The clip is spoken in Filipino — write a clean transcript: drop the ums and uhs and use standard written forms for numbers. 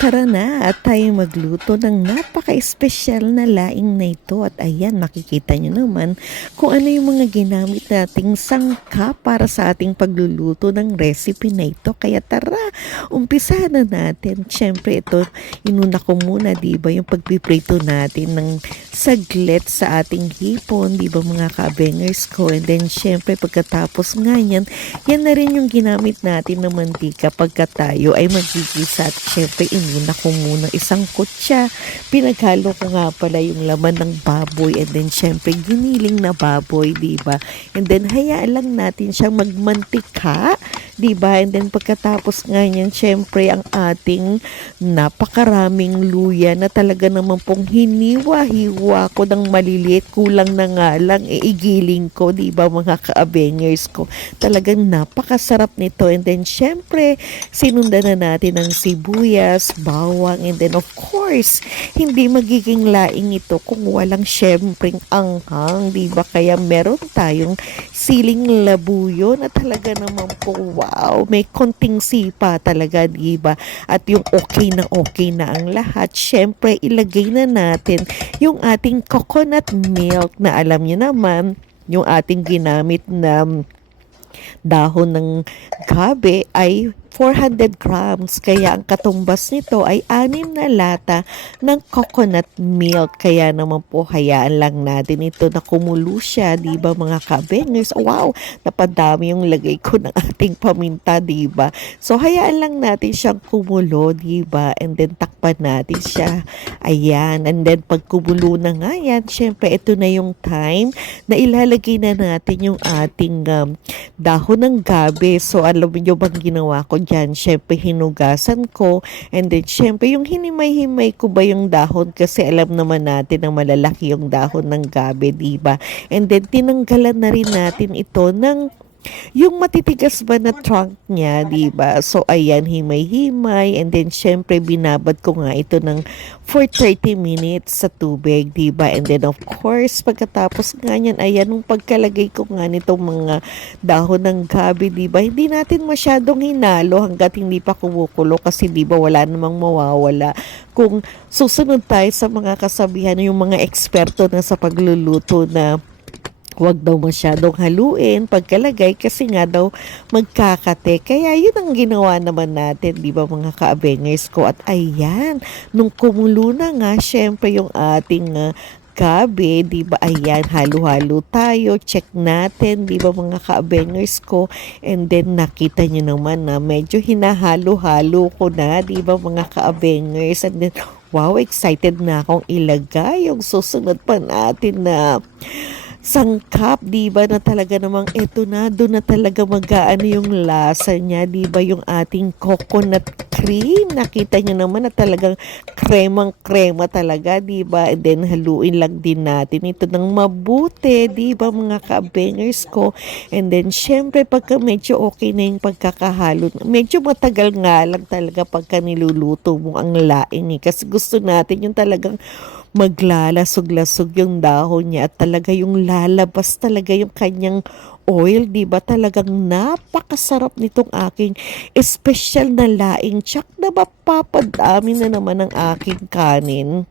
Tara na at tayo magluto ng napaka-espesyal na laing na ito. At ayan, makikita nyo naman kung ano yung mga ginamit nating sangkap para sa ating pagluluto ng recipe na ito. Kaya tara, umpisahan na natin. Siyempre ito, inuna ko muna, diba, yung pagpiprito natin ng saglit sa ating hipon, diba mga ka-bangers ko. And then siyempre pagkatapos nga yan na rin yung ginamit natin na mantika pagka tayo ay magigisa. At syempre inuna ko muna isang kutsa. Pinaghalo ko nga pala yung laman ng baboy and then syempre giniling na baboy, diba? And then hayaan lang natin siyang magmantika, diba? And then pagkatapos nga yan, syempre ang ating napakaraming luya na talaga naman pong hiniwa-hiwa ko ng maliliit. Kulang na nga lang, igiling ko, diba mga ka-abengers ko. Talagang napakasarap nito. And then syempre sinundan na natin ng sibuyas, bawang, and then of course hindi magiging laing ito kung walang syempreng anghang, diba? Kaya meron tayong siling labuyo na talaga naman po, wow, may konting sipa talaga, diba? At yung okay na ang lahat, syempre ilagay na natin yung ating coconut milk na alam niyo naman yung ating ginamit na dahon ng gabi ay 400 grams. Kaya ang katumbas nito ay 6 na lata ng coconut milk. Kaya naman po hayaan lang natin ito na kumulo siya, diba mga kabengers? Wow, napadami yung lagay ko ng ating paminta, diba? So hayaan lang natin siyang kumulo, diba? And then takpan natin siya. Ayan, and then pag kumulo na nga yan, syempre ito na yung time na ilalagay na natin yung ating dahon ng gabi. So alam niyo bang ginawa ko dyan? Syempre hinugasan ko and then syempre yung hinimay-himay ko ba yung dahon kasi alam naman natin na malalaki yung dahon ng gabi, diba? And then tinanggalan na rin natin ito ng yung matitigas ba na trunk niya, diba? So, ayan, himay-himay. And then, syempre, binabad ko nga ito ng for 30 minutes sa tubig, diba? And then, of course, pagkatapos nga yan, ayan, nung pagkalagay ko nga nitong mga dahon ng gabi, diba? Hindi natin masyadong hinalo hanggat hindi pa kumukulo kasi, diba, wala namang mawawala. Kung susunod tayo sa mga kasabihan, yung mga eksperto na sa pagluluto na huwag daw masyadong haluin pagkalagay kasi nga daw magkakate. Kaya yun ang ginawa naman natin, di ba mga ka-abengers ko? At ayan, nung kumulo na nga, syempre yung ating gabi, di ba? Ayan, halo-halo tayo, check natin, di ba mga ka-abengers ko? And then nakita nyo naman na medyo hinahalo-halo ko na, di ba mga ka-abengers? And then, wow, excited na akong ilagay yung susunod pa natin na sangkap, diba, na talaga namang ito na, doon na talaga mag-aano yung lasa niya, diba, yung ating coconut cream. Nakita nyo naman na talagang kremang-krema talaga, diba? And then haluin lang din natin ito ng mabuti, diba mga ka-bangers ko? And then syempre pagka medyo okay na yung pagkakahalo, medyo matagal nga lang talaga pagka niluluto mo ang laing kasi gusto natin yung talagang maglalasog-lasog yung dahon niya at talaga yung lalabas talaga yung kanyang oil, di ba? Talagang napakasarap nitong aking special na laing. Tsak na mapapadami na naman ang aking kanin.